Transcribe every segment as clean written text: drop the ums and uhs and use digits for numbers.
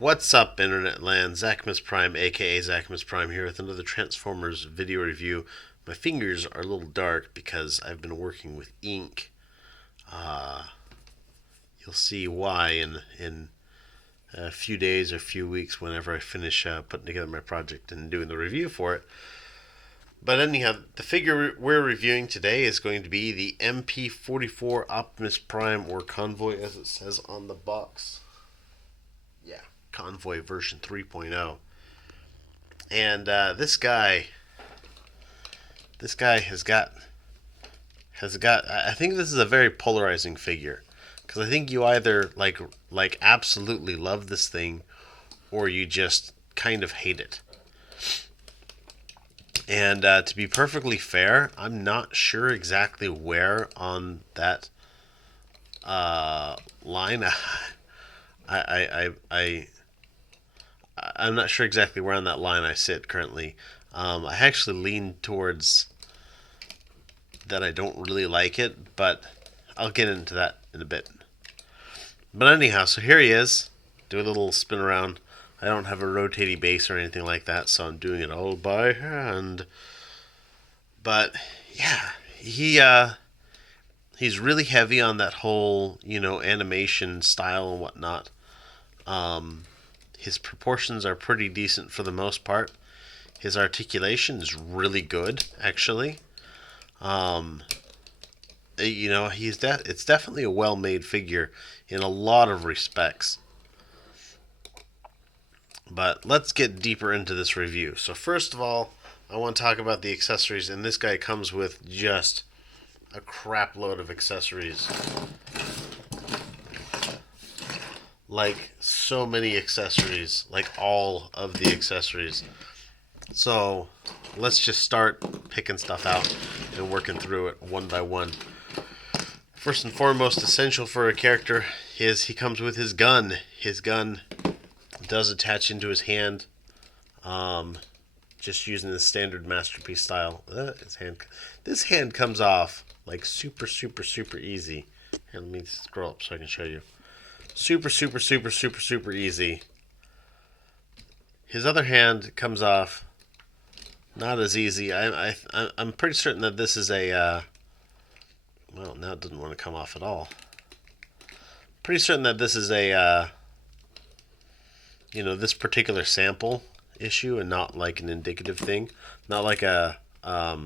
What's up, Internet Land? Zachimus Prime, aka Zachimus Prime, here with another Transformers video review. My fingers are a little dark because I've been working with ink. Uh, you'll see why in a few days or a few weeks whenever I finish putting together my project and doing the review for it. But anyhow, the figure we're reviewing today is going to be the MP-44 Optimus Prime, or Convoy as it says on the box. Yeah, Convoy version 3.0. And this guy has got. I think this is a very polarizing figure, because I think you either like absolutely love this thing, or you just kind of hate it. And to be perfectly fair, I'm not sure exactly where on that line. I'm not sure exactly where on that line I sit currently. I actually lean towards that I don't really like it, but I'll get into that in a bit. But anyhow, so here he is. Do a little spin around. I don't have a rotating base or anything like that, so I'm doing it all by hand. But yeah, he's really heavy on that whole, animation style and whatnot. His proportions are pretty decent for the most part. His articulation is really good, actually. It's definitely a well-made figure in a lot of respects. But let's get deeper into this review. So first of all, I want to talk about the accessories, and this guy comes with just a crap load of accessories. Like, so many accessories, like all of the accessories. So let's just start picking stuff out and working through it one by one. First and foremost, essential for a character is he comes with his gun. His gun does attach into his hand, just using the standard masterpiece style. This hand comes off like super easy. And let me scroll up so I can show you. Super easy. His other hand comes off not as easy. I'm pretty certain that this is a well, now it doesn't want to come off at all. Pretty certain that this is a this particular sample issue and not like an indicative thing, not like a I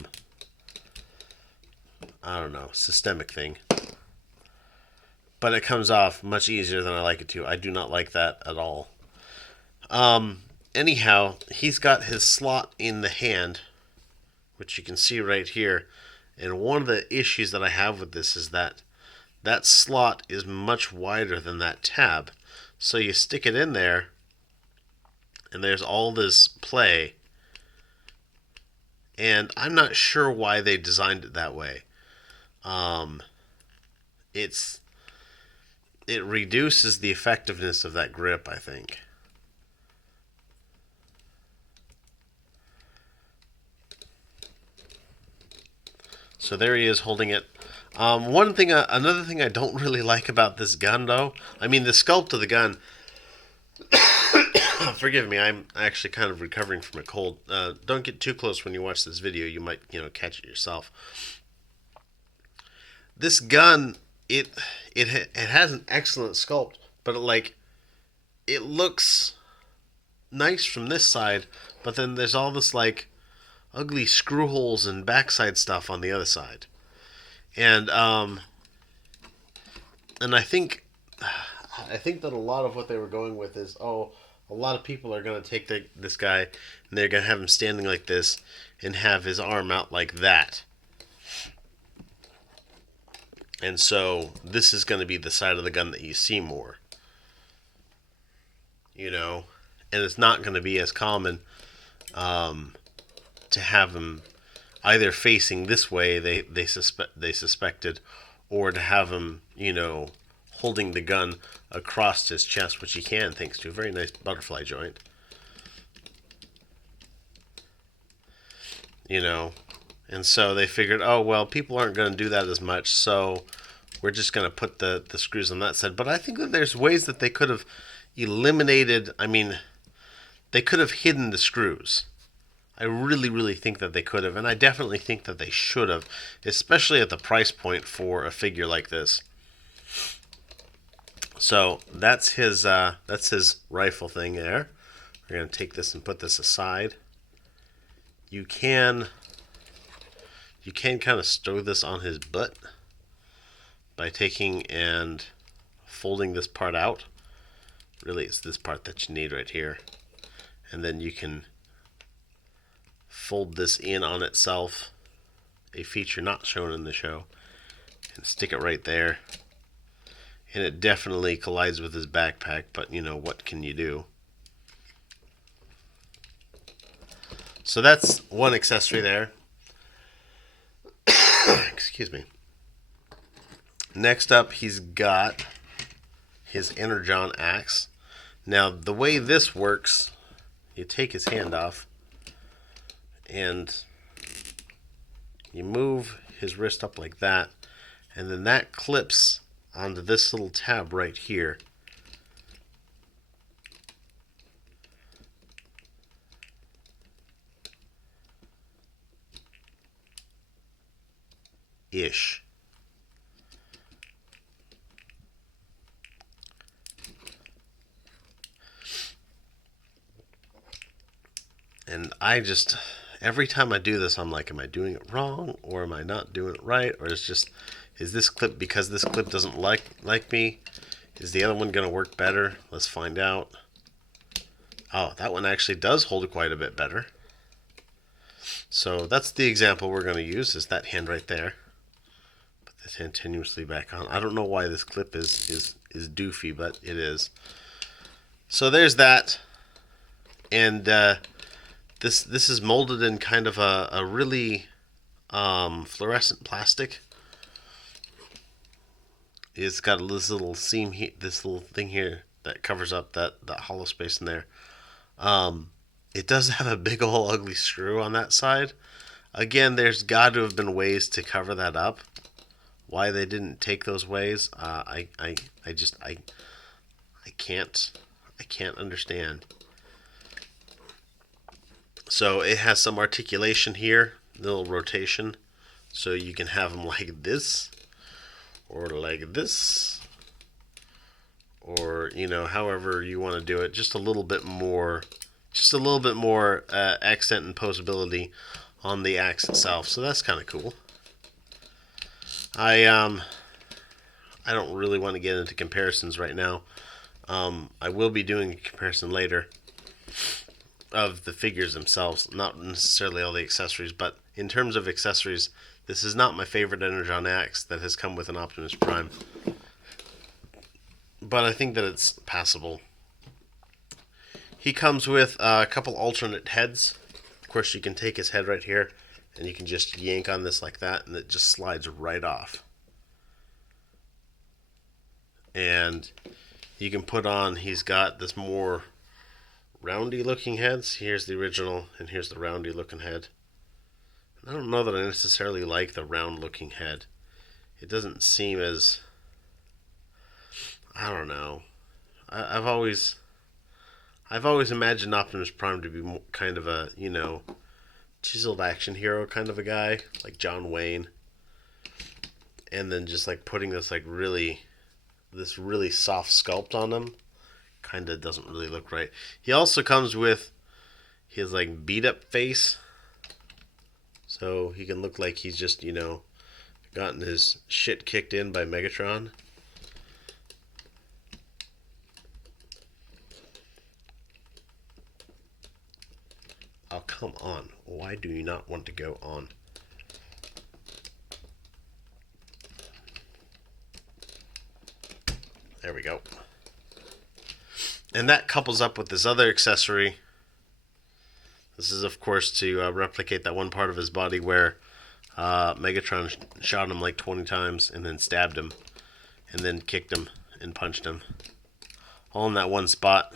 don't know, systemic thing. But it comes off much easier than I like it to. I do not like that at all. Anyhow, he's got his slot in the hand, which you can see right here. And one of the issues that I have with this is that that slot is much wider than that tab. So you stick it in there, and there's all this play. And I'm not sure why they designed it that way. It reduces the effectiveness of that grip, I think. So there he is holding it. Another thing I don't really like about this gun, though, I mean the sculpt of the gun. Forgive me, I'm actually kind of recovering from a cold. Don't get too close when you watch this video. You might, catch it yourself. This gun, it has an excellent sculpt, but it looks nice from this side, but then there's all this ugly screw holes and backside stuff on the other side. And I think that a lot of what they were going with is, a lot of people are going to take this guy and they're going to have him standing like this and have his arm out like that. And so this is going to be the side of the gun that you see more. And it's not going to be as common to have him either facing this way, they suspected, or to have him, holding the gun across his chest, which he can, thanks to a very nice butterfly joint. And so they figured, people aren't going to do that as much, so we're just going to put the screws on that side. But I think that there's ways that they could have, eliminated, I mean, they could have hidden the screws. I really, really think that they could have, and I definitely think that they should have, especially at the price point for a figure like this. So that's his rifle thing there. We're gonna take this and put this aside. You can kind of stow this on his butt by taking and folding this part out. Really, it's this part that you need right here, and then you can fold this in on itself, a feature not shown in the show, and stick it right there. And it definitely collides with his backpack, but you know, what can you do? So that's one accessory there. Excuse me. Next up, he's got his Energon axe. Now, the way this works, you take his hand off, and you move his wrist up like that, and then that clips onto this little tab right here. Ish. And I just, every time I do this, I'm like, am I doing it wrong, or am I not doing it right, or is this clip, because this clip doesn't like me, is the other one going to work better? Let's find out. Oh, that one actually does hold quite a bit better. So that's the example we're going to use, is that hand right there. Put this hand tenuously back on. I don't know why this clip is doofy, but it is. So there's that. And this is molded in kind of a really fluorescent plastic. It's got this little seam here, this little thing here that covers up that hollow space in there. It does have a big ol' ugly screw on that side. Again, there's got to have been ways to cover that up. Why they didn't take those ways, I can't understand. So it has some articulation here, little rotation, so you can have them like this, or like this, or you know, however you want to do it. Just a little bit more accent and posability on the axe itself. So that's kind of cool. I don't really want to get into comparisons right now. I will be doing a comparison later of the figures themselves, not necessarily all the accessories, but in terms of accessories, this is not my favorite Energon axe that has come with an Optimus Prime, but I think that it's passable. He comes with a couple alternate heads. Of course, you can take his head right here, and you can just yank on this like that, and it just slides right off. And you can put on, he's got this more roundy looking heads. Here's the original, and here's the roundy looking head. I don't know that I necessarily like the round looking head. It doesn't seem as, I don't know. I've always imagined Optimus Prime to be kind of a, you know, chiseled action hero kind of a guy, like John Wayne. And then just like putting this really soft sculpt on him kind of doesn't really look right. He also comes with his like beat up face, so he can look like he's just, you know, gotten his shit kicked in by Megatron. Oh, come on. Why do you not want to go on? There we go. And that couples up with this other accessory. This is, of course, to replicate that one part of his body where Megatron shot him like 20 times and then stabbed him and then kicked him and punched him. All in that one spot.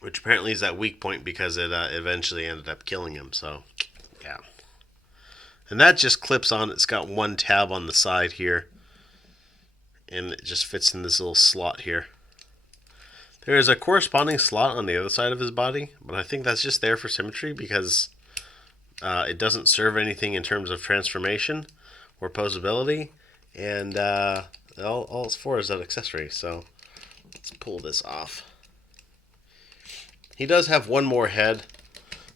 Which apparently is that weak point because it eventually ended up killing him. So, yeah. And that just clips on. It's got one tab on the side here. and it just fits in this little slot here. There is a corresponding slot on the other side of his body, but I think that's just there for symmetry because it doesn't serve anything in terms of transformation or posability, and all it's for is that accessory. So let's pull this off. He does have one more head,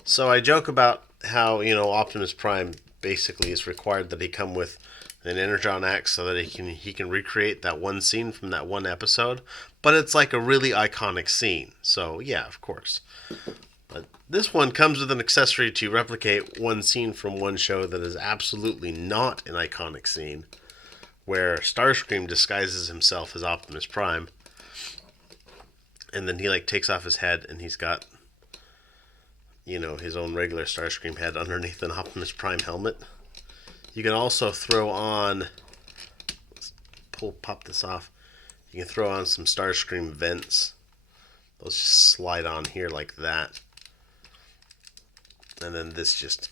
so I joke about how, you know, Optimus Prime basically is required that he come with an Energon axe so that he can recreate that one scene from that one episode. But it's like a really iconic scene, so yeah, of course. But this one comes with an accessory to replicate one scene from one show that is absolutely not an iconic scene, where Starscream disguises himself as Optimus Prime, and then he like takes off his head and he's got, you know, his own regular Starscream head underneath an Optimus Prime helmet. You can also throw on, let's pop this off. You can throw on some Starscream vents. Those just slide on here like that. And then this just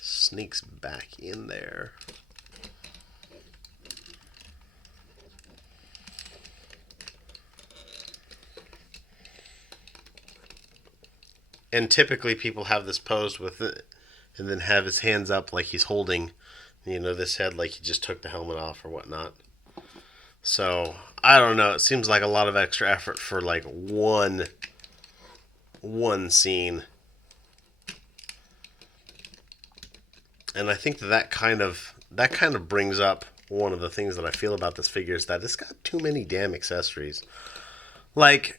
sneaks back in there. And typically people have this posed with it and then have his hands up like he's holding, you know, this head like he just took the helmet off or whatnot. So, I don't know. It seems like a lot of extra effort for like one scene. And I think that kind of brings up one of the things that I feel about this figure is that it's got too many damn accessories. Like,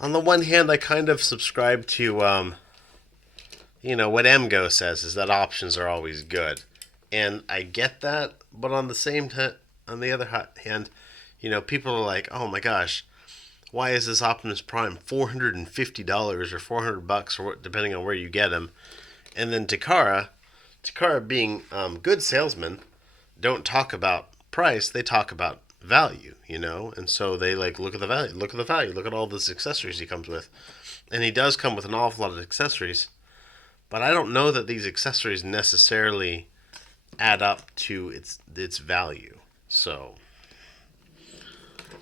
on the one hand, I kind of subscribe to, you know, what MGO says is that options are always good. And I get that, but on the other hand, you know, people are like, oh my gosh, why is this Optimus Prime $450 or $400 or what, depending on where you get him? And then Takara being good salesmen, don't talk about price, they talk about value, you know? And so they like, look at the value, look at all these accessories he comes with. And he does come with an awful lot of accessories, but I don't know that these accessories necessarily add up to its value. So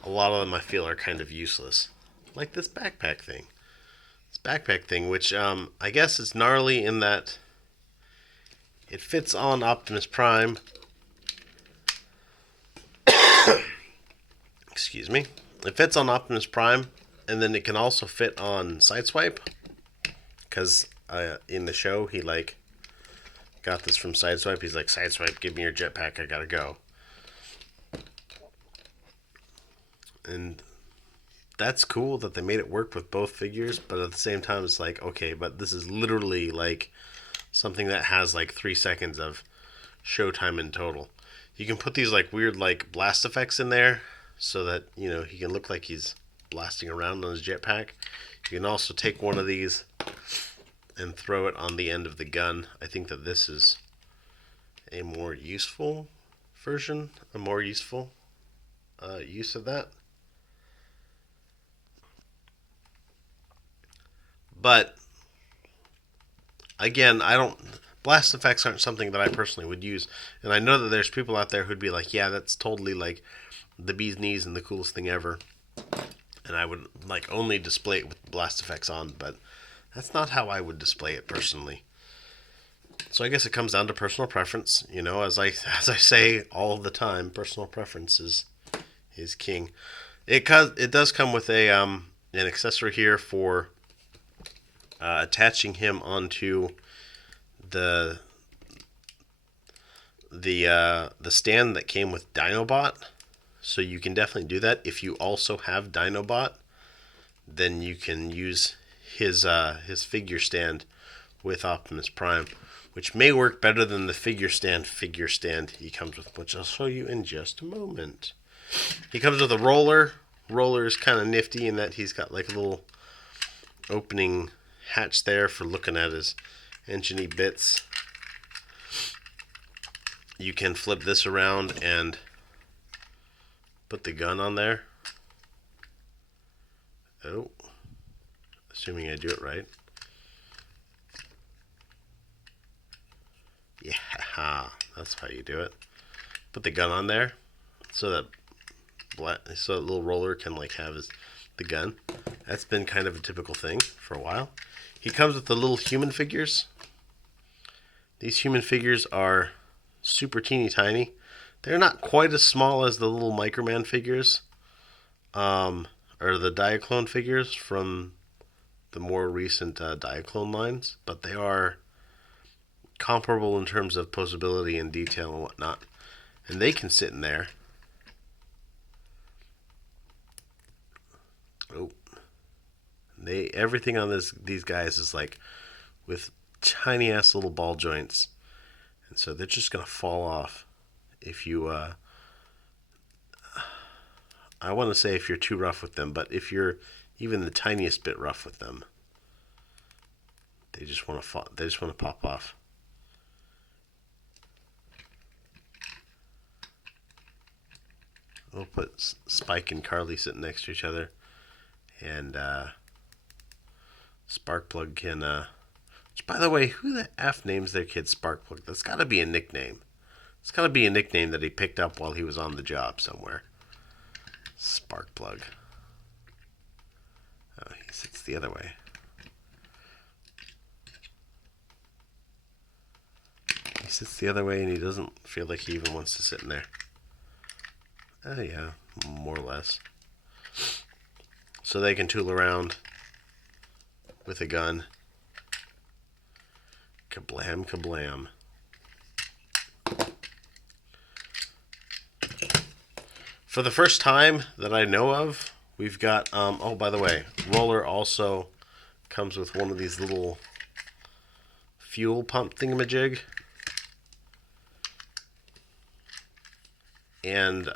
a lot of them I feel are kind of useless. Like this backpack thing. Which I guess is gnarly in that it fits on Optimus Prime. Excuse me. It fits on Optimus Prime, and then it can also fit on Sideswipe. Because in the show, he like got this from Sideswipe. He's like, Sideswipe, give me your jetpack, I gotta go. And that's cool that they made it work with both figures, but at the same time, it's like, okay, but this is literally like something that has like 3 seconds of showtime in total. You can put these like weird like blast effects in there so that, you know, he can look like he's blasting around on his jetpack. You can also take one of these and throw it on the end of the gun. I think that this is a more useful version, a more useful use of that. But again, blast effects aren't something that I personally would use. And I know that there's people out there who'd be like, yeah, that's totally like the bee's knees and the coolest thing ever. And I would like only display it with blast effects on, but that's not how I would display it personally. So I guess it comes down to personal preference. You know, as I say all the time, personal preference is king. It does come with an accessory here for attaching him onto the stand that came with Dinobot. So you can definitely do that. If you also have Dinobot, then you can use his figure stand with Optimus Prime, which may work better than the figure stand he comes with, which I'll show you in just a moment. He comes with a roller. Roller is kind of nifty in that he's got like a little opening hatch there for looking at his engine-y bits. You can flip this around and put the gun on there. Oh, assuming I do it right. Yeah, that's how you do it. put the gun on there so that little roller can like have the gun. That's been kind of a typical thing for a while. He comes with the little human figures. These human figures are super teeny tiny. They're not quite as small as the little Microman figures, or the Diaclone figures from the more recent Diaclone lines, but they are comparable in terms of posability and detail and whatnot. And they can sit in there. Oh, everything on these guys is like with tiny ass little ball joints, and so they're just gonna fall off if you. I want to say if you're too rough with them, but if you're even the tiniest bit rough with them, they just want to fall. They just want to pop off. We'll put Spike and Carly sitting next to each other, and Sparkplug can. Which, by the way, who the F names their kid Sparkplug? That's got to be a nickname. It's got to be a nickname that he picked up while he was on the job somewhere. Sparkplug. Oh, he sits the other way. He sits the other way and he doesn't feel like he even wants to sit in there. Yeah, more or less. So they can tool around with a gun. Kablam, kablam. For the first time that I know of, we've got, oh, by the way, Roller also comes with one of these little fuel pump thingamajig. And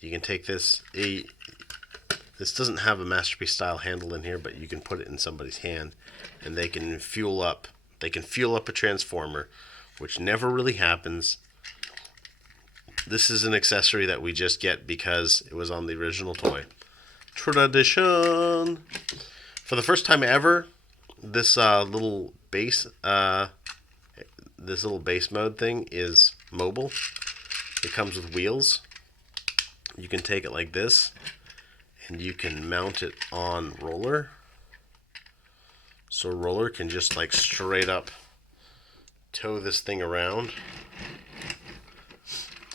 you can take this. This doesn't have a Masterpiece style handle in here, but you can put it in somebody's hand, and they can fuel up. They can fuel up a transformer, which never really happens. This is an accessory that we just get because it was on the original toy. Tradition. For the first time ever, this little base mode thing is mobile. It comes with wheels. You can take it like this, and you can mount it on Roller. So Roller can just like straight up tow this thing around,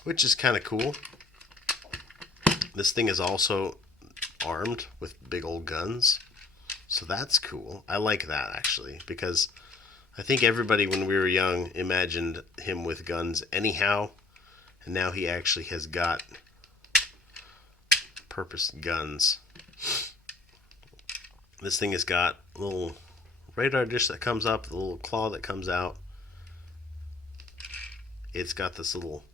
which is kind of cool. This thing is also armed with big old guns, so that's cool. I like that actually, because I think everybody when we were young imagined him with guns anyhow, and now he actually has got purposed guns. This thing has got a little radar dish that comes up, a little claw that comes out. It's got this little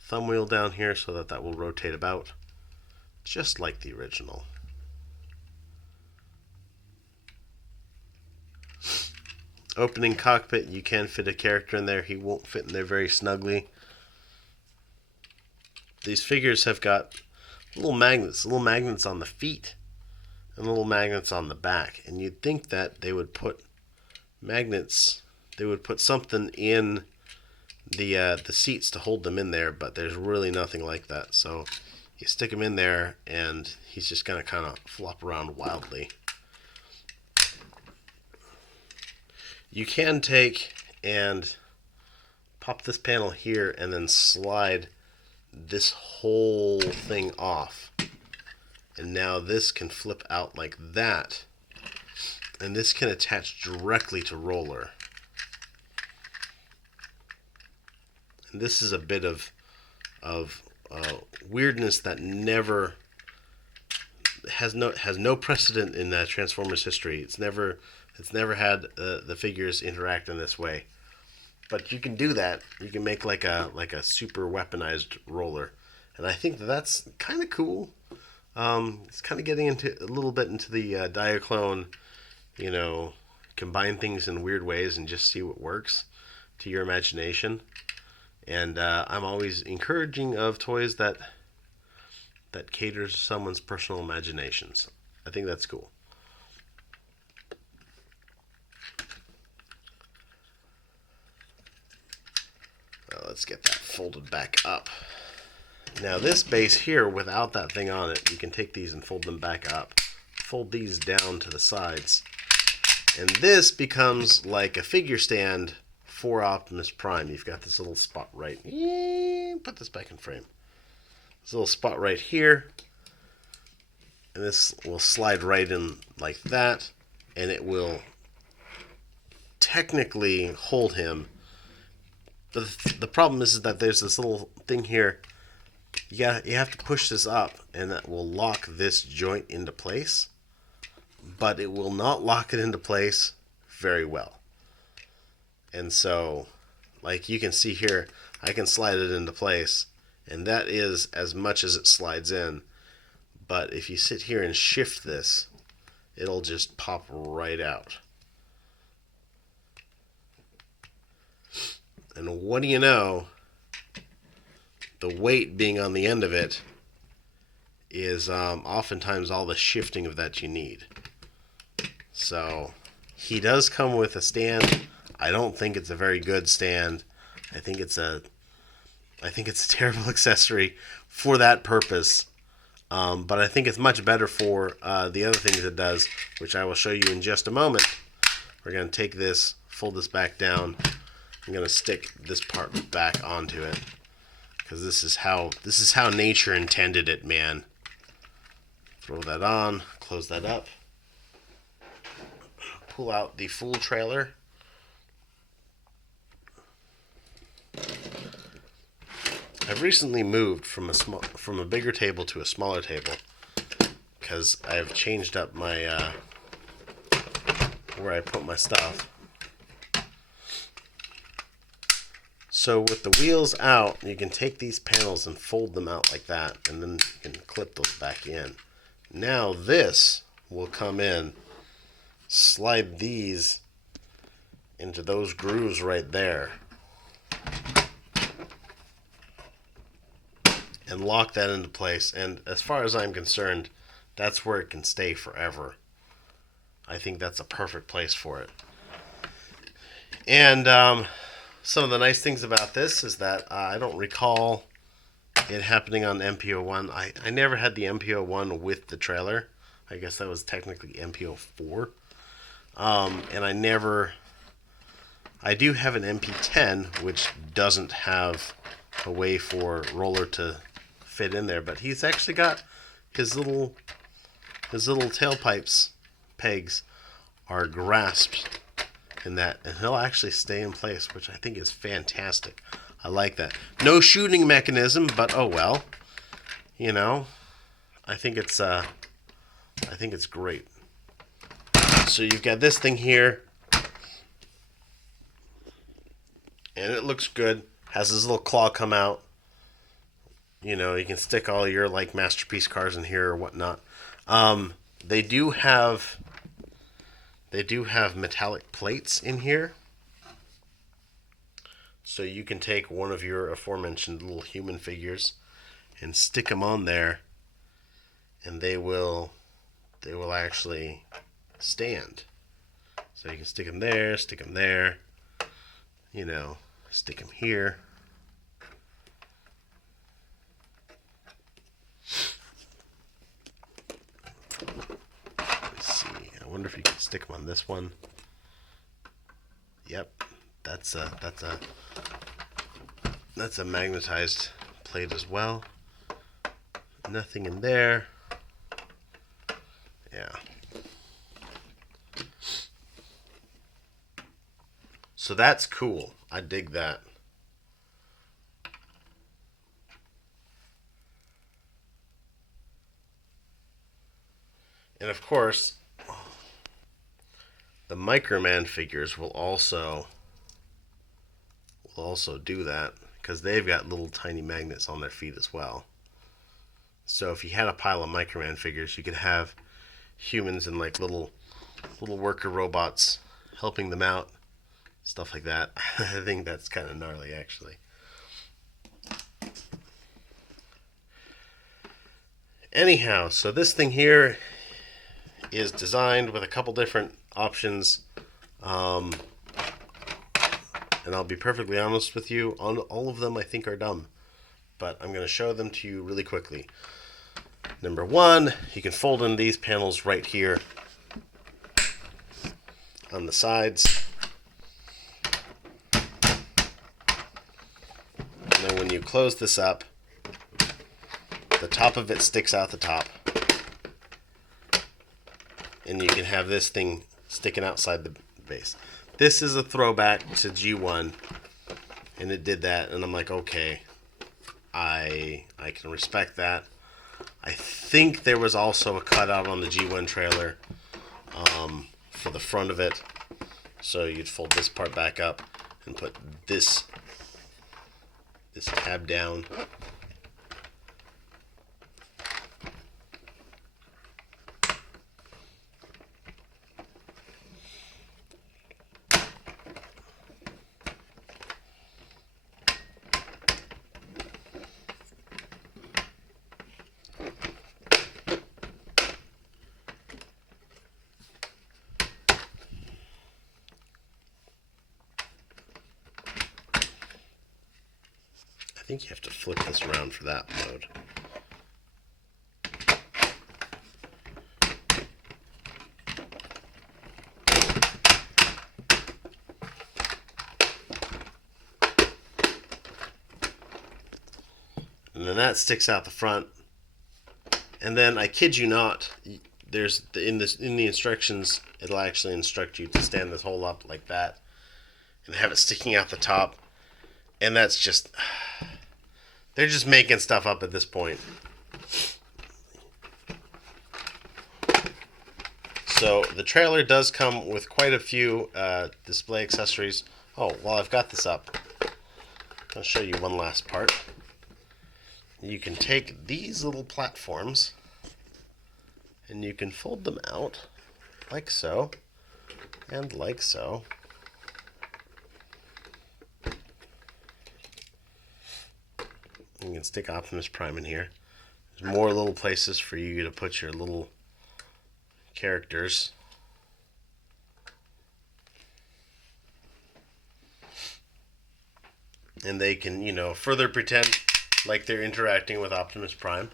thumb wheel down here so that will rotate about, just like the original. Opening cockpit, you can fit a character in there. He won't fit in there very snugly. These figures have got little magnets on the feet and little magnets on the back. And you'd think that they would put magnets, they would put something in the seats to hold them in there, but there's really nothing like that. So you stick him in there and he's just going to kind of flop around wildly. You can take and pop this panel here and then slide this whole thing off. And now this can flip out like that. And this can attach directly to Roller. And this is a bit of weirdness that never has no precedent in Transformers history. It's never had the figures interact in this way. But you can do that. You can make like a super weaponized Roller, and I think that's kind of cool. It's kind of getting into a little bit into the Diaclone, combine things in weird ways and just see what works to your imagination. And I'm always encouraging of toys that caters to someone's personal imaginations. I think that's cool. let's get that folded back up. Now this base here, without that thing on it, you can take these and fold them back up. Fold these down to the sides. And this becomes like a figure stand for Optimus Prime. You've got this little spot right... Put this back in frame. This little spot right here. And this will slide right in like that. And it will technically hold him. But the problem is that there's this little thing here. You have to push this up, and that will lock this joint into place. But it will not lock it into place very well. And so, like you can see here, I can slide it into place, and that is as much as it slides in. But if you sit here and shift this, it'll just pop right out. And what do you know? The weight being on the end of it is oftentimes all the shifting of that you need. So he does come with a stand. I don't think it's a very good stand. I think it's a terrible accessory for that purpose. But I think it's much better for the other things it does, which I will show you in just a moment. We're going to take this, fold this back down. I'm going to stick this part back onto it, because this is how nature intended it, man. Throw that on, close that up. Pull out the full trailer. I've recently moved from a bigger table to a smaller table because I've changed up my where I put my stuff. So with the wheels out, you can take these panels and fold them out like that, and then you can clip those back in. Now this will come in, slide these into those grooves right there, and lock that into place. And as far as I'm concerned, that's where it can stay forever. I think that's a perfect place for it. And some of the nice things about this is that I don't recall it happening on MP-01. I never had the MP-01 with the trailer. I guess that was technically MP-04. And I do have an MP-10, which doesn't have a way for Roller to fit in there, but he's actually got his little tailpipes pegs are grasped in that, and he'll actually stay in place, which I think is fantastic. I like that. No shooting mechanism, but oh well. You know, I think it's great. So you've got this thing here, and it looks good. Has this little claw come out. You know, you can stick all your like masterpiece cars in here or whatnot. They do have metallic plates in here, so you can take one of your aforementioned little human figures and stick them on there, and they will actually stand. So you can stick them there, you know, stick them here. Let's see. I wonder if you can stick them on this one. Yep, that's a magnetized plate as well. Nothing in there. Yeah. So that's cool. I dig that. And of course, the Microman figures will also do that, because they've got little tiny magnets on their feet as well. So if you had a pile of Microman figures, you could have humans and like little worker robots helping them out, stuff like that. I think that's kind of gnarly, actually. Anyhow, so this thing here is designed with a couple different options. And I'll be perfectly honest with you, on all of them I think are dumb. But I'm going to show them to you really quickly. Number one, you can fold in these panels right here on the sides. And then when you close this up, the top of it sticks out the top. And you can have this thing sticking outside the base. This is a throwback to G1, and it did that, and I'm like, okay, I can respect that. I think there was also a cutout on the G1 trailer for the front of it, so you'd fold this part back up and put this tab down. I think you have to flip this around for that mode. And then that sticks out the front. And then I kid you not, there's in the instructions, it'll actually instruct you to stand this hole up like that and have it sticking out the top. And that's just, they're just making stuff up at this point. So the trailer does come with quite a few display accessories. Oh, while I've got this up, I'll show you one last part. You can take these little platforms and you can fold them out like so and like so. You can stick Optimus Prime in here. There's more little places for you to put your little characters. And they can, you know, further pretend like they're interacting with Optimus Prime.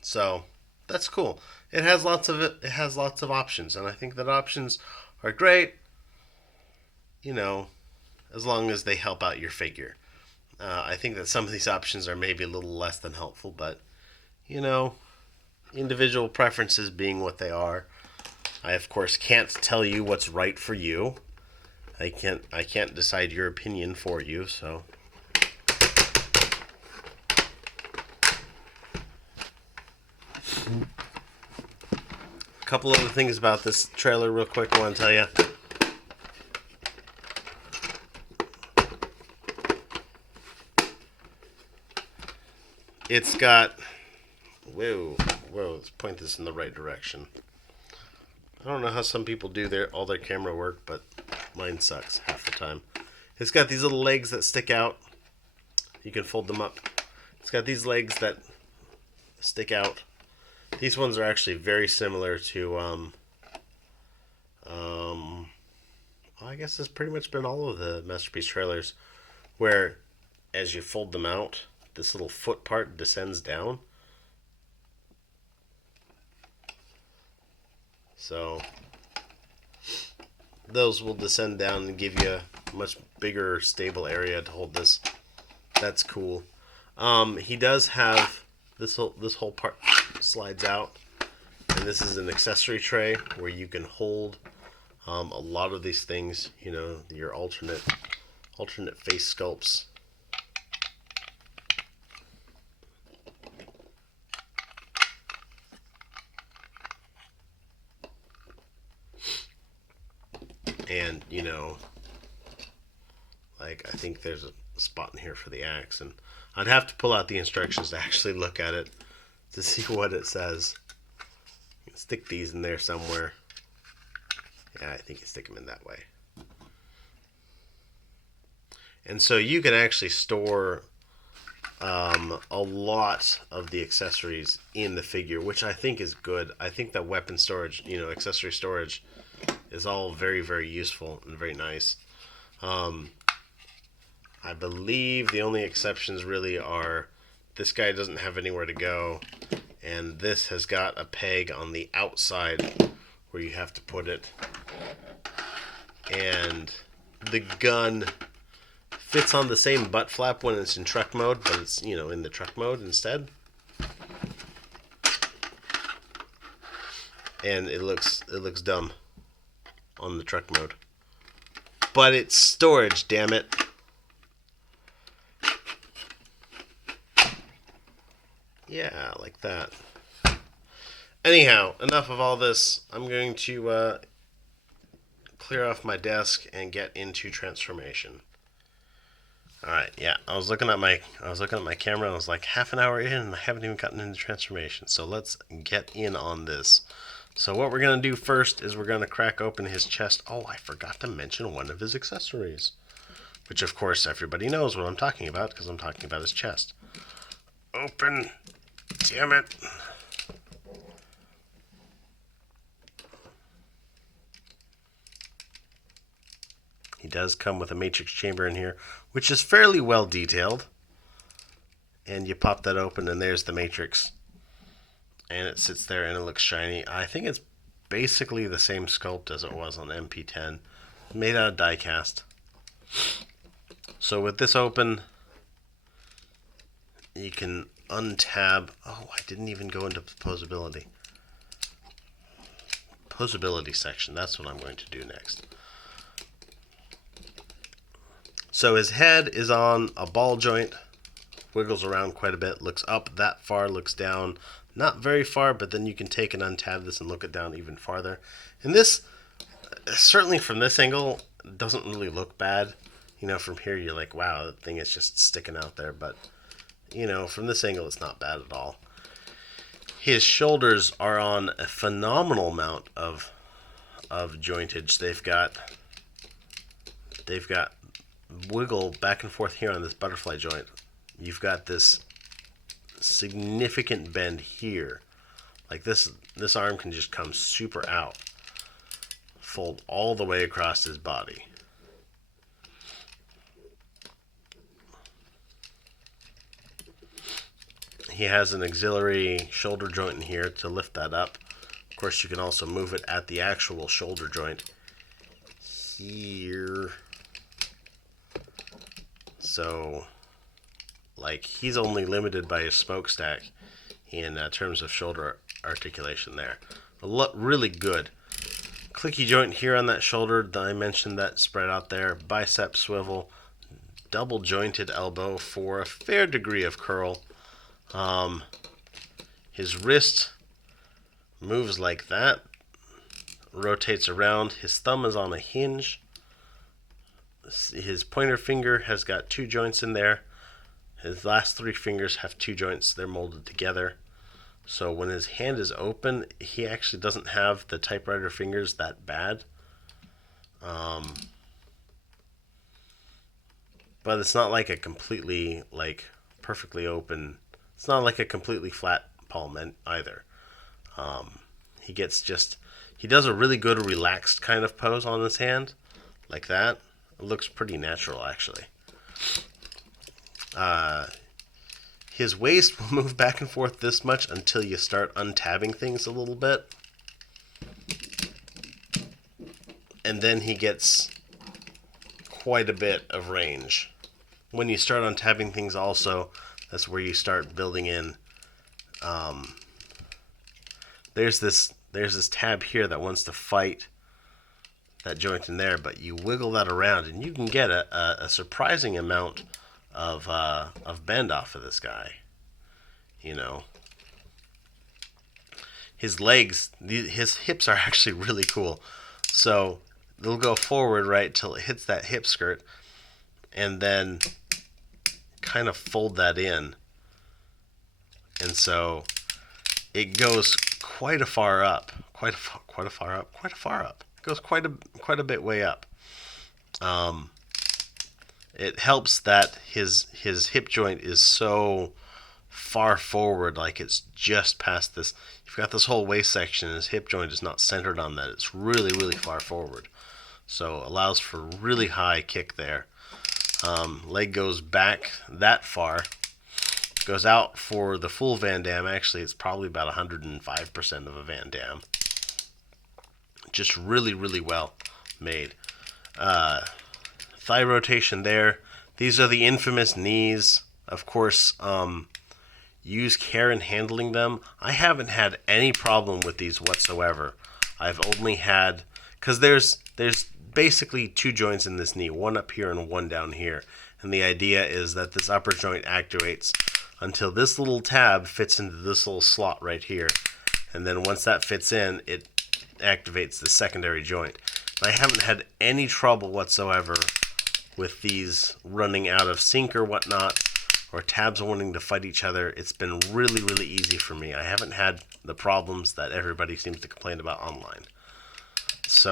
So that's cool. It has lots of options, and I think that options are great, you know, as long as they help out your figure. I think that some of these options are maybe a little less than helpful, but you know, individual preferences being what they are. I of course can't tell you what's right for you. I can't decide your opinion for you, so a couple other things about this trailer real quick I want to tell you. It's got, whoa, let's point this in the right direction. I don't know how some people do all their camera work, but mine sucks half the time. It's got these little legs that stick out. You can fold them up. It's got these legs that stick out. These ones are actually very similar to, I guess it's pretty much been all of the Masterpiece trailers, where as you fold them out, this little foot part descends down. So those will descend down and give you a much bigger, stable area to hold this. That's cool. He does have this whole part slides out, and this is an accessory tray where you can hold a lot of these things. You know, your alternate face sculpts. And, you know, like, I think there's a spot in here for the axe, and I'd have to pull out the instructions to actually look at it to see what it says. You can stick these in there somewhere. Yeah, I think you stick them in that way. And so you can actually store a lot of the accessories in the figure, which I think is good. I think that weapon storage, accessory storage, is all very, very useful and very nice. I believe the only exceptions really are this guy doesn't have anywhere to go, and this has got a peg on the outside where you have to put it, and the gun fits on the same butt flap when it's in truck mode, but it's, in the truck mode instead. And it looks dumb on the truck mode. But it's storage, damn it. Yeah, like that. Anyhow, enough of all this. I'm going to clear off my desk and get into transformation. All right, yeah. I was looking at my camera and I was like half an hour in and I haven't even gotten into transformation. So let's get in on this. So what we're going to do first is we're going to crack open his chest. Oh, I forgot to mention one of his accessories, which of course everybody knows what I'm talking about because I'm talking about his chest. Open. Damn it. He does come with a matrix chamber in here, which is fairly well detailed. And you pop that open and there's the matrix. And it sits there and it looks shiny. I think it's basically the same sculpt as it was on MP-10. Made out of die cast. So with this open, you can untab. Oh, I didn't even go into Poseability. Poseability section. That's what I'm going to do next. So his head is on a ball joint. Wiggles around quite a bit. Looks up that far. Looks down. Not very far, but then you can take and untab this and look it down even farther. And this, certainly from this angle, doesn't really look bad. From here you're like, wow, that thing is just sticking out there. But, from this angle it's not bad at all. His shoulders are on a phenomenal amount of jointage. They've got wiggle back and forth here on this butterfly joint. You've got this significant bend here. Like this arm can just come super out. Fold all the way across his body. He has an auxiliary shoulder joint in here to lift that up. Of course, you can also move it at the actual shoulder joint here. So, like, he's only limited by his smokestack in terms of shoulder articulation there. Really good. Clicky joint here on that shoulder. I mentioned that spread out there. Bicep swivel. Double jointed elbow for a fair degree of curl. His wrist moves like that. Rotates around. His thumb is on a hinge. His pointer finger has got 2 joints in there. His last 3 fingers have 2 joints. They're molded together. So when his hand is open, he actually doesn't have the typewriter fingers that bad. But it's not like a completely, perfectly open. It's not like a completely flat palm either. He does a really good relaxed kind of pose on his hand, like that. It looks pretty natural, actually. His waist will move back and forth this much until you start untabbing things a little bit. And then he gets quite a bit of range. When you start untabbing things also, that's where you start building in. There's this tab here that wants to fight that joint in there, but you wiggle that around and you can get a surprising amount of bend off of this guy. His legs, his hips are actually really cool. So they'll go forward right till it hits that hip skirt, and then kind of fold that in, and so it goes quite a far up. It goes quite a bit way up. it helps that his hip joint is so far forward, like it's just past this. You've got this whole waist section, and his hip joint is not centered on that. It's really, really far forward. So allows for really high kick there. Leg goes back that far. Goes out for the full Van Dam. Actually, it's probably about 105% of a Van Dam. Just really, really well made. Thigh rotation there. These are the infamous knees. Of course, use care in handling them. I haven't had any problem with these whatsoever. I've only had, because there's basically two joints in this knee, one up here and one down here. And the idea is that this upper joint activates until this little tab fits into this little slot right here. And then once that fits in, it activates the secondary joint. I haven't had any trouble whatsoever with these running out of sync or whatnot, or tabs wanting to fight each other. It's been really, really easy for me. I haven't had the problems that everybody seems to complain about online. So,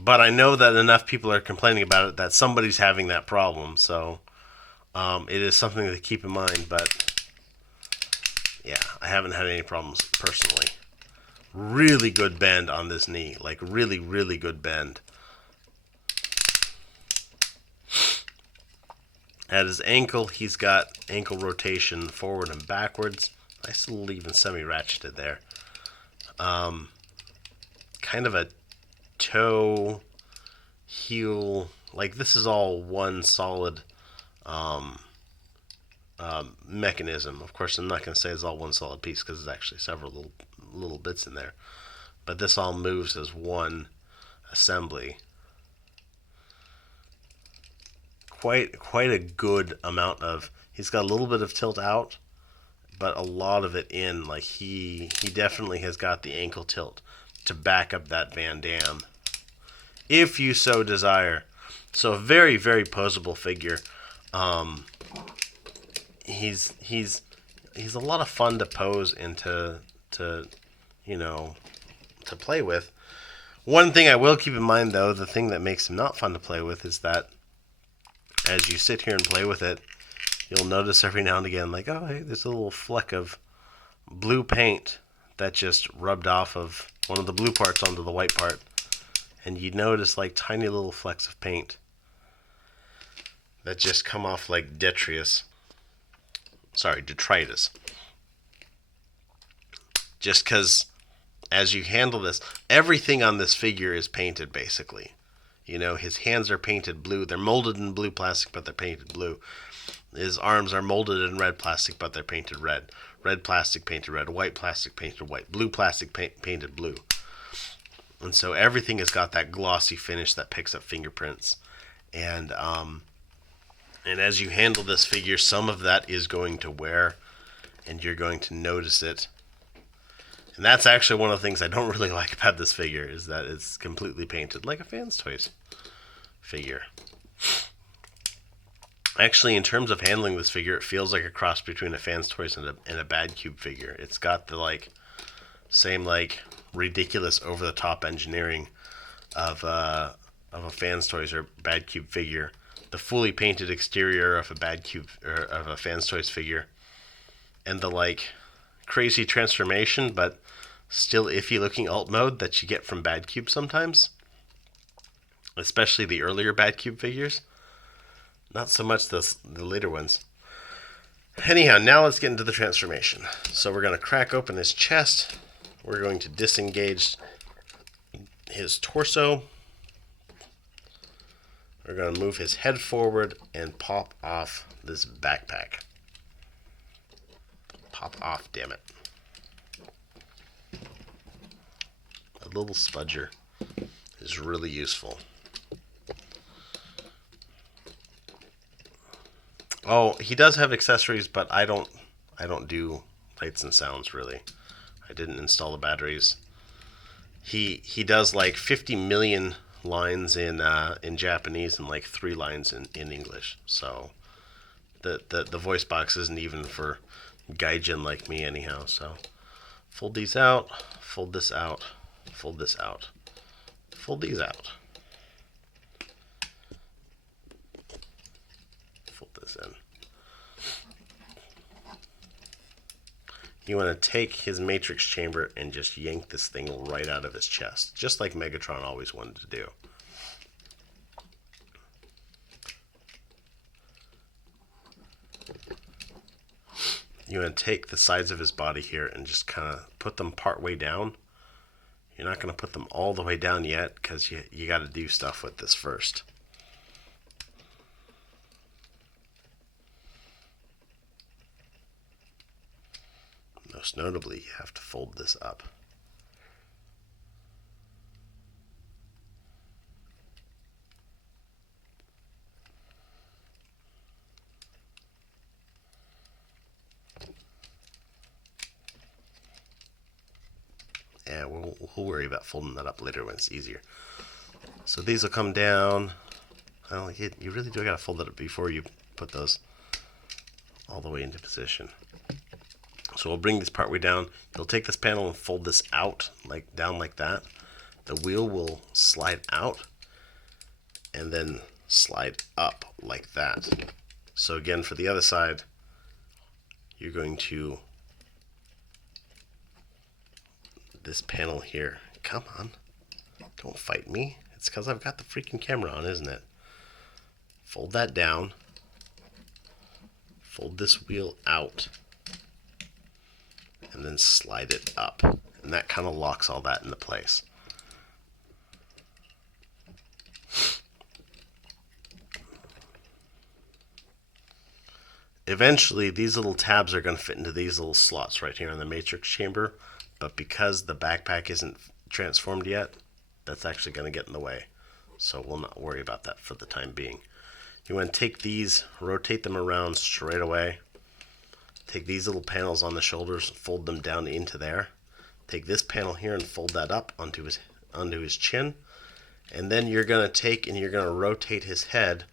but I know that enough people are complaining about it that somebody's having that problem. So, it is something to keep in mind. But yeah, I haven't had any problems personally. Really good bend on this knee, like really, really good bend. At his ankle, he's got ankle rotation forward and backwards. Nice little even semi-ratcheted there. Kind of a toe, heel, like this is all one solid mechanism. Of course, I'm not going to say it's all one solid piece because there's actually several little bits in there. But this all moves as one assembly. Quite a good amount of, he's got a little bit of tilt out, but a lot of it in. Like he definitely has got the ankle tilt to back up that Van Dam, if you so desire. So a very, very posable figure. He's a lot of fun to pose and to play with. One thing I will keep in mind, though, the thing that makes him not fun to play with is that as you sit here and play with it, you'll notice every now and again, like, oh, hey, there's a little fleck of blue paint that just rubbed off of one of the blue parts onto the white part. And you notice like tiny little flecks of paint that just come off like detritus. Just because as you handle this, everything on this figure is painted basically. You know, his hands are painted blue. They're molded in blue plastic, but they're painted blue. His arms are molded in red plastic, but they're painted red. Red plastic painted red. White plastic painted white. Blue plastic painted blue. And so everything has got that glossy finish that picks up fingerprints. And as you handle this figure, some of that is going to wear, and you're going to notice it. And that's actually one of the things I don't really like about this figure, is that it's completely painted like a Fans Toys figure. Actually, in terms of handling this figure, it feels like a cross between a Fans Toys and a Bad Cube figure. It's got the same ridiculous over-the-top engineering of a Fans Toys or Bad Cube figure. The fully painted exterior of a Bad Cube or of a Fans Toys figure, and the crazy transformation, but still iffy looking alt mode that you get from Bad Cube sometimes, especially the earlier Bad Cube figures. Not so much the later ones. Anyhow, now let's get into the transformation. So we're going to crack open his chest. We're going to disengage his torso. We're going to move his head forward and pop off this backpack. Pop off, damn it. A little spudger is really useful. Oh, he does have accessories, but I don't do lights and sounds really. I didn't install the batteries. He does 50 million lines in Japanese and 3 lines in English. So the voice box isn't even for gaijin like me anyhow. So fold these out, fold this out, fold this out, fold these out. this in. You want to take his matrix chamber and just yank this thing right out of his chest, just like Megatron always wanted to do. You want to take the sides of his body here and just kind of put them part way down. You're not going to put them all the way down yet because you got to do stuff with this first. Most notably, you have to fold this up. Yeah, we'll worry about folding that up later when it's easier. So these will come down. You really do got to fold it up before you put those all the way into position. So we'll bring this part way down. You'll take this panel and fold this out, like down like that. The wheel will slide out and then slide up like that. So again, for the other side, you're going to this panel here. Come on, don't fight me. It's because I've got the freaking camera on, isn't it? Fold that down. Fold this wheel out. And then slide it up. And that kind of locks all that into place. Eventually, these little tabs are going to fit into these little slots right here in the matrix chamber. But because the backpack isn't transformed yet, that's actually going to get in the way. So we'll not worry about that for the time being. You want to take these, rotate them around straight away. Take these little panels on the shoulders and fold them down into there. Take this panel here and fold that up onto his chin. And then you're going to take and you're going to rotate his head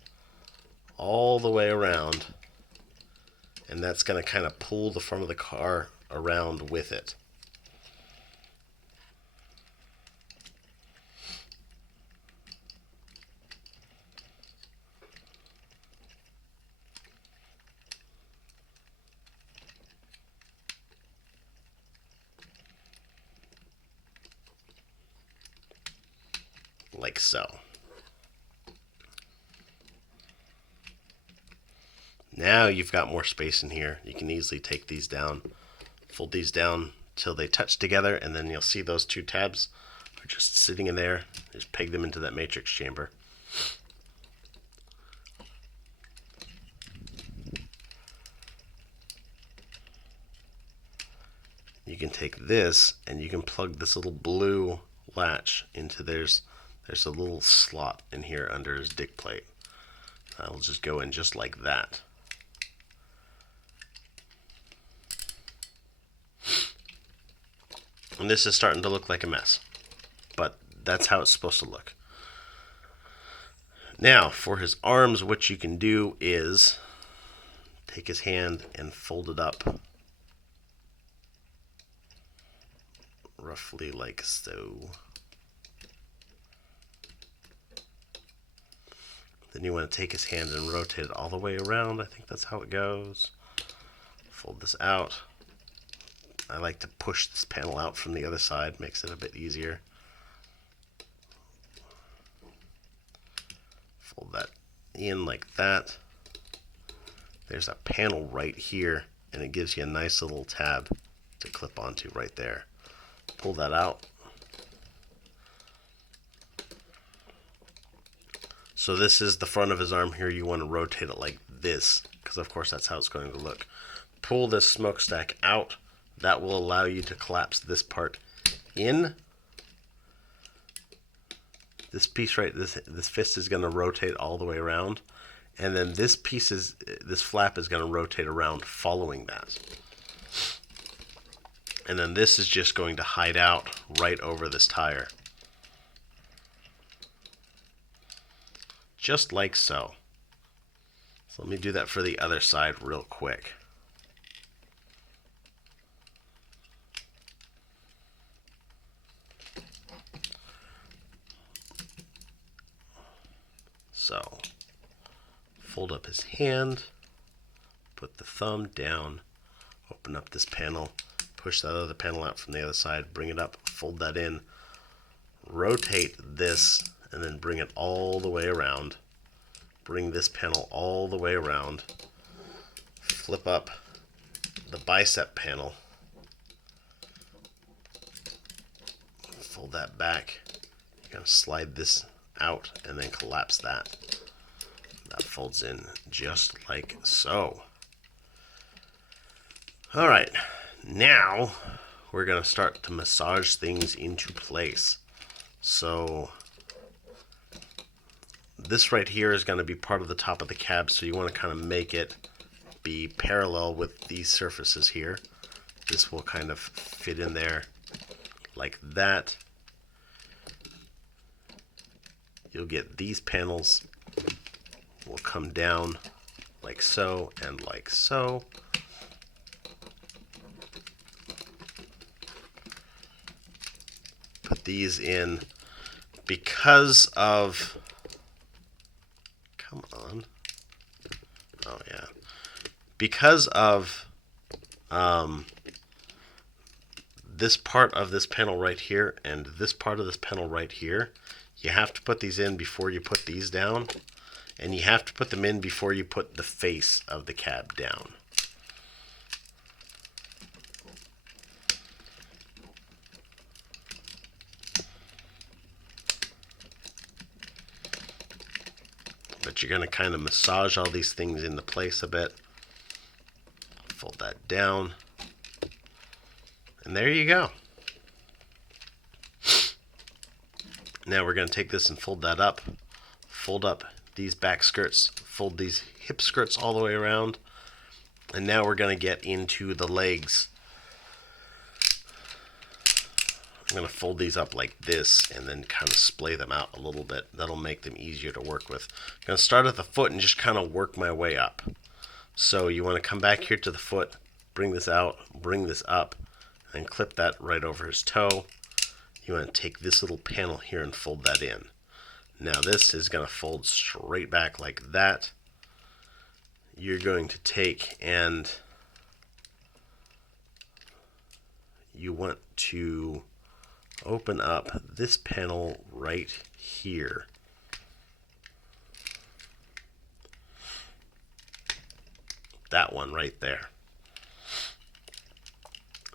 all the way around. And that's going to kind of pull the front of the car around with it. Like so. Now you've got more space in here. You can easily take these down, fold these down till they touch together, and then you'll see those two tabs are just sitting in there. Just peg them into that matrix chamber. You can take this and you can plug this little blue latch into there's a little slot in here under his dick plate. That'll just go in just like that. And this is starting to look like a mess, but that's how it's supposed to look. Now, for his arms, what you can do is take his hand and fold it up roughly like so. Then you want to take his hand and rotate it all the way around. I think that's how it goes. Fold this out. I like to push this panel out from the other side, makes it a bit easier. Fold that in like that. There's a panel right here, and it gives you a nice little tab to clip onto right there. Pull that out. So this is the front of his arm here. You want to rotate it like this, because of course that's how it's going to look. Pull this smokestack out. That will allow you to collapse this part in. This piece right, this fist is going to rotate all the way around, and then this flap is going to rotate around following that. And then this is just going to hide out right over this tire. Just like so. So let me do that for the other side real quick. So, fold up his hand. put the thumb down, open up this panel, push that other panel out from the other side, bring it up, fold that in, rotate this, and then bring it all the way around. Bring this panel all the way around. Flip up the bicep panel. Fold that back. You're going to slide this out and then collapse that. That folds in just like so. All right, now we're going to start to massage things into place. So this right here is going to be part of the top of the cab, so you want to kind of make it be parallel with these surfaces here. This will kind of fit in there like that. You'll get these panels will come down like so and like so. Put these in because of, come on, oh yeah, because of this part of this panel right here and this part of this panel right here, you have to put these in before you put these down, and you have to put them in before you put the face of the cab down. But you're going to kind of massage all these things into place a bit. Fold that down. And there you go. Now we're going to take this and fold that up. Fold up these back skirts. Fold these hip skirts all the way around. And now we're going to get into the legs. I'm going to fold these up like this and then kind of splay them out a little bit. That'll make them easier to work with. I'm going to start at the foot and just kind of work my way up. So you want to come back here to the foot, bring this out, bring this up, and clip that right over his toe. You want to take this little panel here and fold that in. Now this is going to fold straight back like that. You're going to take and you want to open up this panel right here. That one right there.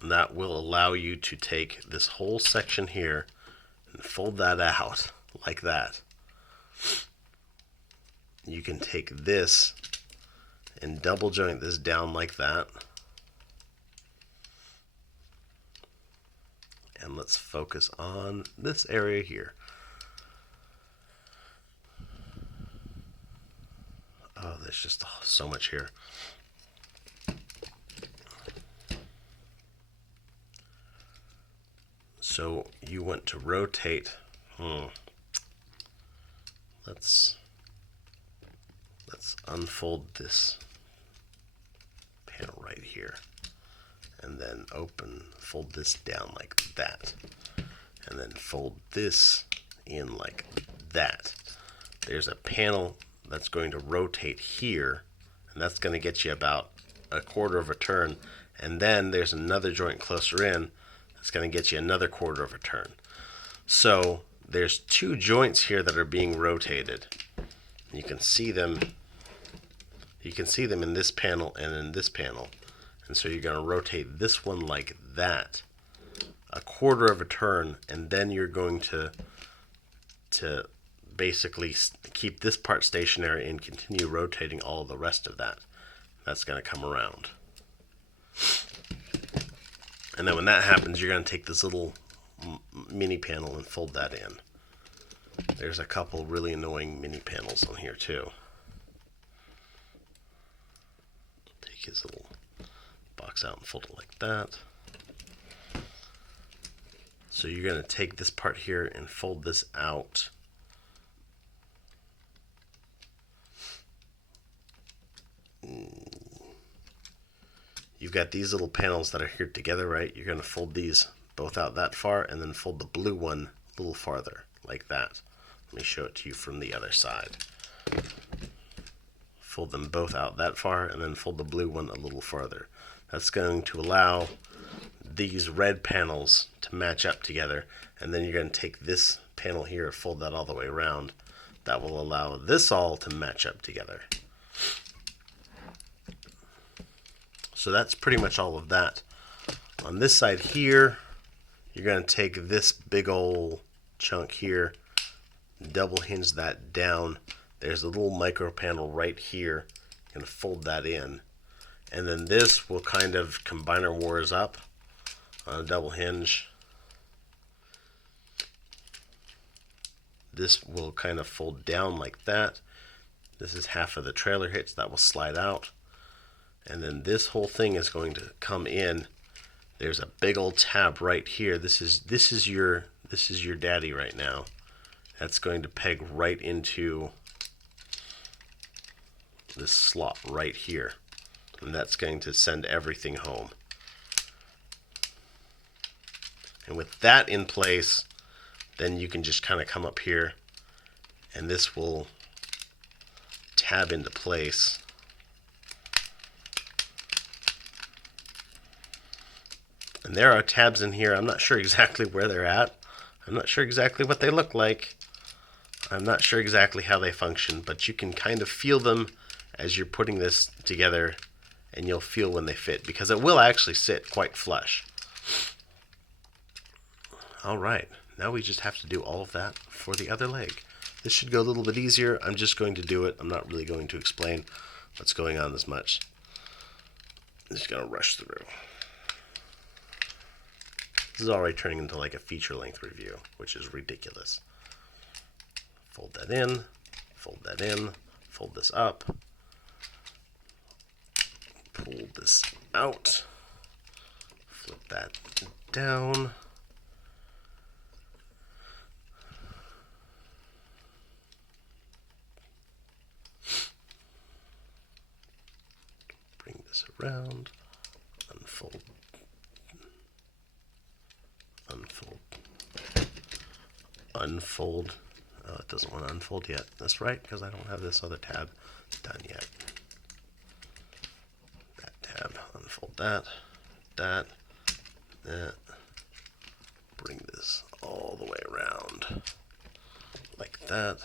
And that will allow you to take this whole section here and fold that out like that. You can take this and double joint this down like that. And let's focus on this area here. Oh, there's just so much here. So you want to rotate. Let's unfold this panel right here, and then fold this down like that, and then fold this in like that. There's a panel that's going to rotate here, and that's going to get you about a quarter of a turn, and then there's another joint closer in that's going to get you another quarter of a turn. So there's two joints here that are being rotated. You can see them. You can see them in this panel and in this panel. And so you're going to rotate this one like that, a quarter of a turn, and then you're going to basically keep this part stationary and continue rotating all the rest of that. That's going to come around. And then when that happens, you're going to take this little mini panel and fold that in. There's a couple really annoying mini panels on here too. Take his little box out and fold it like that. So you're going to take this part here and fold this out. You've got these little panels that are here together, right? You're going to fold these both out that far and then fold the blue one a little farther, like that. Let me show it to you from the other side. fold them both out that far and then fold the blue one a little farther. That's going to allow these red panels to match up together, and then you're going to take this panel here, fold that all the way around. That will allow this all to match up together. So that's pretty much all of that. On this side here, you're going to take this big old chunk here, double hinge that down. There's a little micro panel right here. You're going to fold that in. And then this will kind of combiner wars up on a double hinge. This will kind of fold down like that. This is half of the trailer hitch that will slide out. And then this whole thing is going to come in. There's a big old tab right here. This is your daddy right now. That's going to peg right into this slot right here. And that's going to send everything home. And with that in place, then you can just kind of come up here and this will tab into place. And there are tabs in here. I'm not sure exactly where they're at. I'm not sure exactly what they look like. I'm not sure exactly how they function, but you can kind of feel them as you're putting this together, and you'll feel when they fit, because it will actually sit quite flush. All right, now we just have to do all of that for the other leg. This should go a little bit easier. I'm just going to do it. I'm not really going to explain what's going on as much. I'm just going to rush through. This is already turning into like a feature-length review, which is ridiculous. Fold that in, fold that in, fold this up, pull this out, flip that down, bring this around, unfold, unfold. Oh, it doesn't want to unfold yet. That's right, because I don't have this other tab done yet. That tab, unfold that, that. Bring this all the way around like that.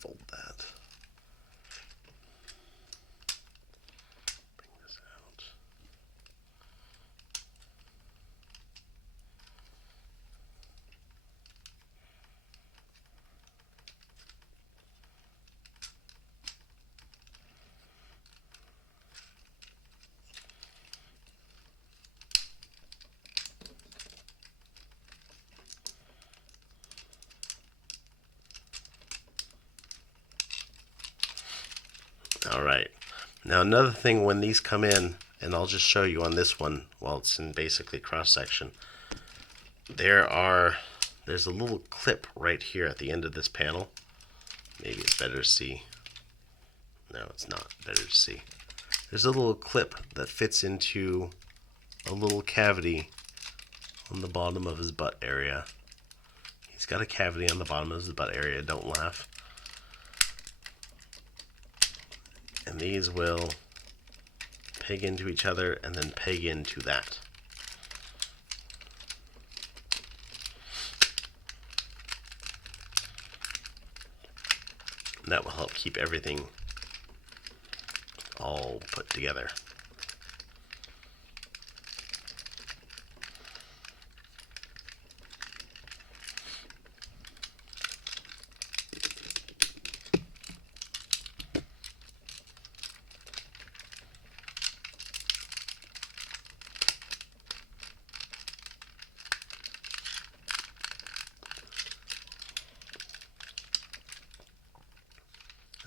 Fold that. Bring this out. All right. Now another thing, when these come in, and I'll just show you on this one while it's in basically cross section, there's a little clip right here at the end of this panel. Maybe it's better to see. No, it's not better to see. There's a little clip that fits into a little cavity on the bottom of his butt area. He's got a cavity on the bottom of his butt area, don't laugh. And these will peg into each other and then peg into that. And that will help keep everything all put together.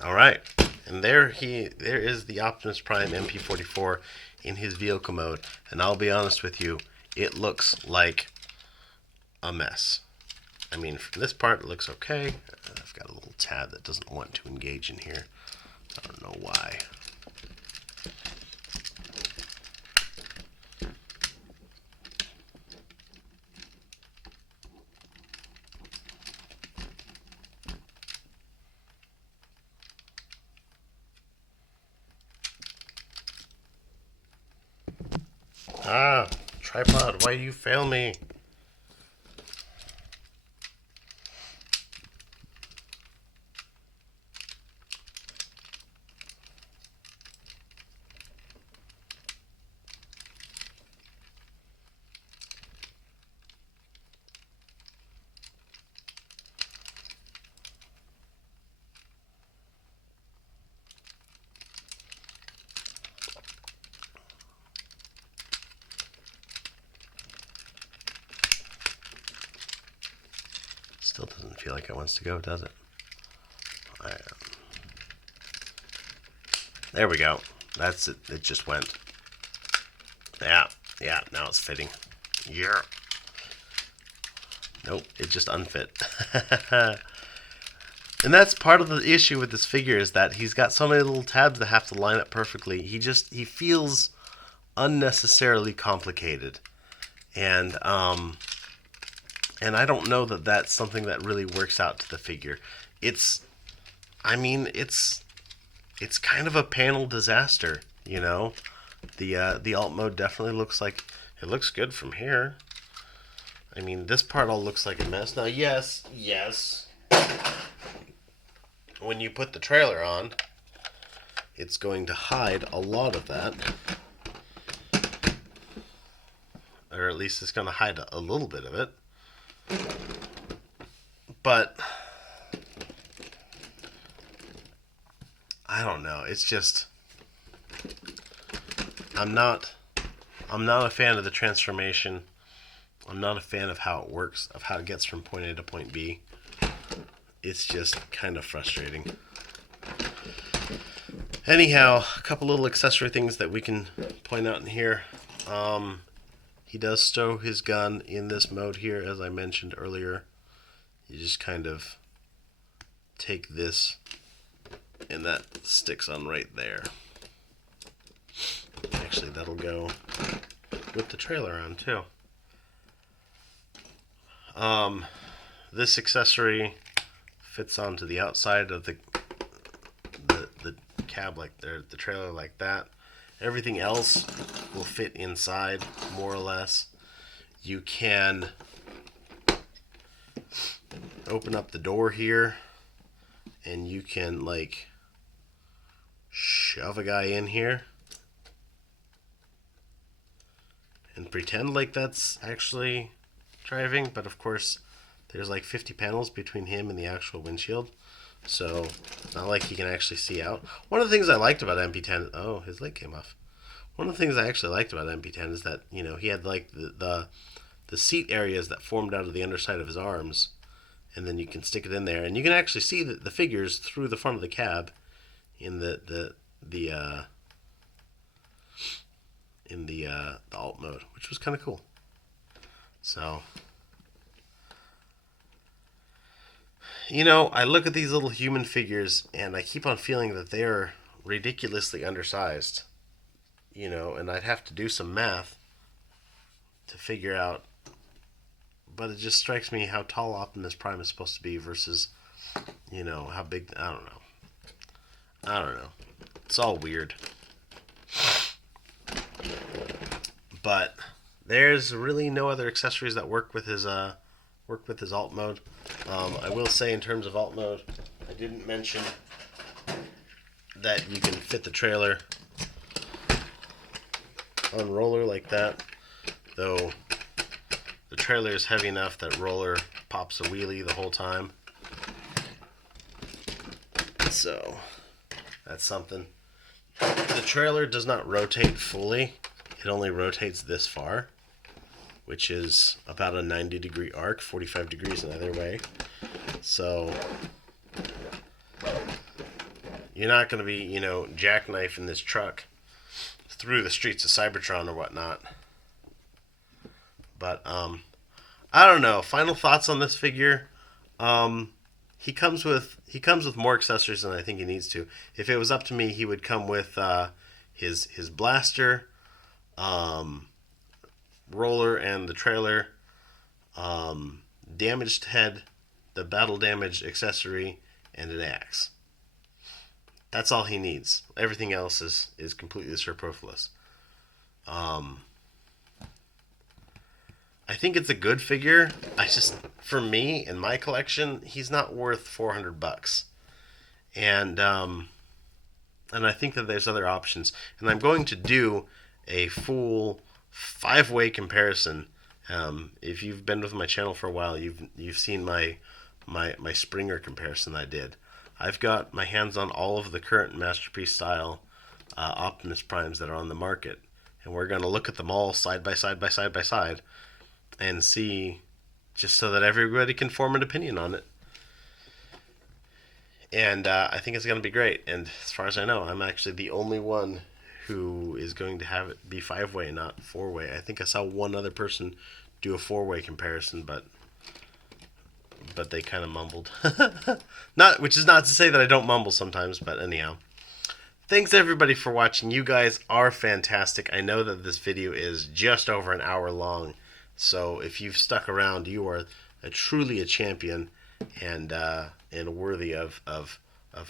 All right, and there is the Optimus Prime MP-44 in his vehicle mode, and I'll be honest with you, it looks like a mess. I mean, from this part, it looks okay. I've got a little tab that doesn't want to engage in here. I don't know why. Ah, tripod, why do you fail me? Still doesn't feel like it wants to go, does it? There we go. That's it. It just went. Yeah, now it's fitting. Yeah. Nope, it just unfit. And that's part of the issue with this figure, is that he's got so many little tabs that have to line up perfectly. He feels unnecessarily complicated. And I don't know that that's something that really works out to the figure. It's kind of a panel disaster, you know. The alt mode definitely looks like it looks good from here. I mean, this part all looks like a mess. Now, yes, when you put the trailer on, it's going to hide a lot of that, or at least it's going to hide a little bit of it. But I don't know. It's just I'm not a fan of the transformation. I'm not a fan of how it works, of how it gets from point A to point B. It's just kind of frustrating. Anyhow, a couple little accessory things that we can point out in here. He does stow his gun in this mode here, as I mentioned earlier. You just kind of take this, and that sticks on right there. Actually, that'll go with the trailer on too. This accessory fits onto the outside of the cab like there, the trailer like that. Everything else will fit inside, more or less. You can open up the door here, and you can like shove a guy in here and pretend like that's actually driving, but of course there's like 50 panels between him and the actual windshield, so it's not like he can actually see out. One of the things I liked about MP-10, oh, his leg came off. One of the things I actually liked about MP-10 is that, you know, he had like the seat areas that formed out of the underside of his arms, and then you can stick it in there, and you can actually see the figures through the front of the cab in the alt mode, which was kind of cool. So, you know, I look at these little human figures and I keep on feeling that they are ridiculously undersized, you know, and I'd have to do some math to figure out, but it just strikes me how tall Optimus Prime is supposed to be versus, you know, how big. I don't know. It's all weird. But there's really no other accessories that work with his alt mode. I will say, in terms of alt mode, I didn't mention that you can fit the trailer on roller like that, though the trailer is heavy enough that roller pops a wheelie the whole time. So that's something. The trailer does not rotate fully. It only rotates this far, which is about a 90-degree arc, 45 degrees in either way. So you're not going to be, you know, jackknifing this truck through the streets of Cybertron or whatnot. But I don't know. Final thoughts on this figure. He comes with more accessories than I think he needs to. If it was up to me, he would come with his blaster, roller and the trailer, damaged head, the battle damage accessory, and an axe. That's all he needs. Everything else is completely superfluous. I think it's a good figure. I just, for me in my collection, he's not worth $400, and I think that there's other options. And I'm going to do a full 5-way comparison. If you've been with my channel for a while, you've seen my Springer comparison I did. I've got my hands on all of the current Masterpiece style Optimus Primes that are on the market, and we're going to look at them all side by side by side by side and see, just so that everybody can form an opinion on it. And I think it's going to be great. And as far as I know, I'm actually the only one who is going to have it be 5-way, not 4-way. I think I saw one other person do a 4-way comparison, but they kind of mumbled. Which is not to say that I don't mumble sometimes, but anyhow. Thanks everybody for watching. You guys are fantastic. I know that this video is just over an hour long, so if you've stuck around, you are truly a champion, and worthy of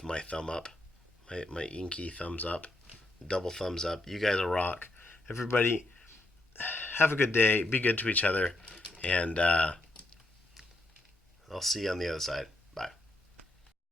my thumb up, my inky thumbs up, double thumbs up. You guys are rock. Everybody, have a good day. Be good to each other, and I'll see you on the other side.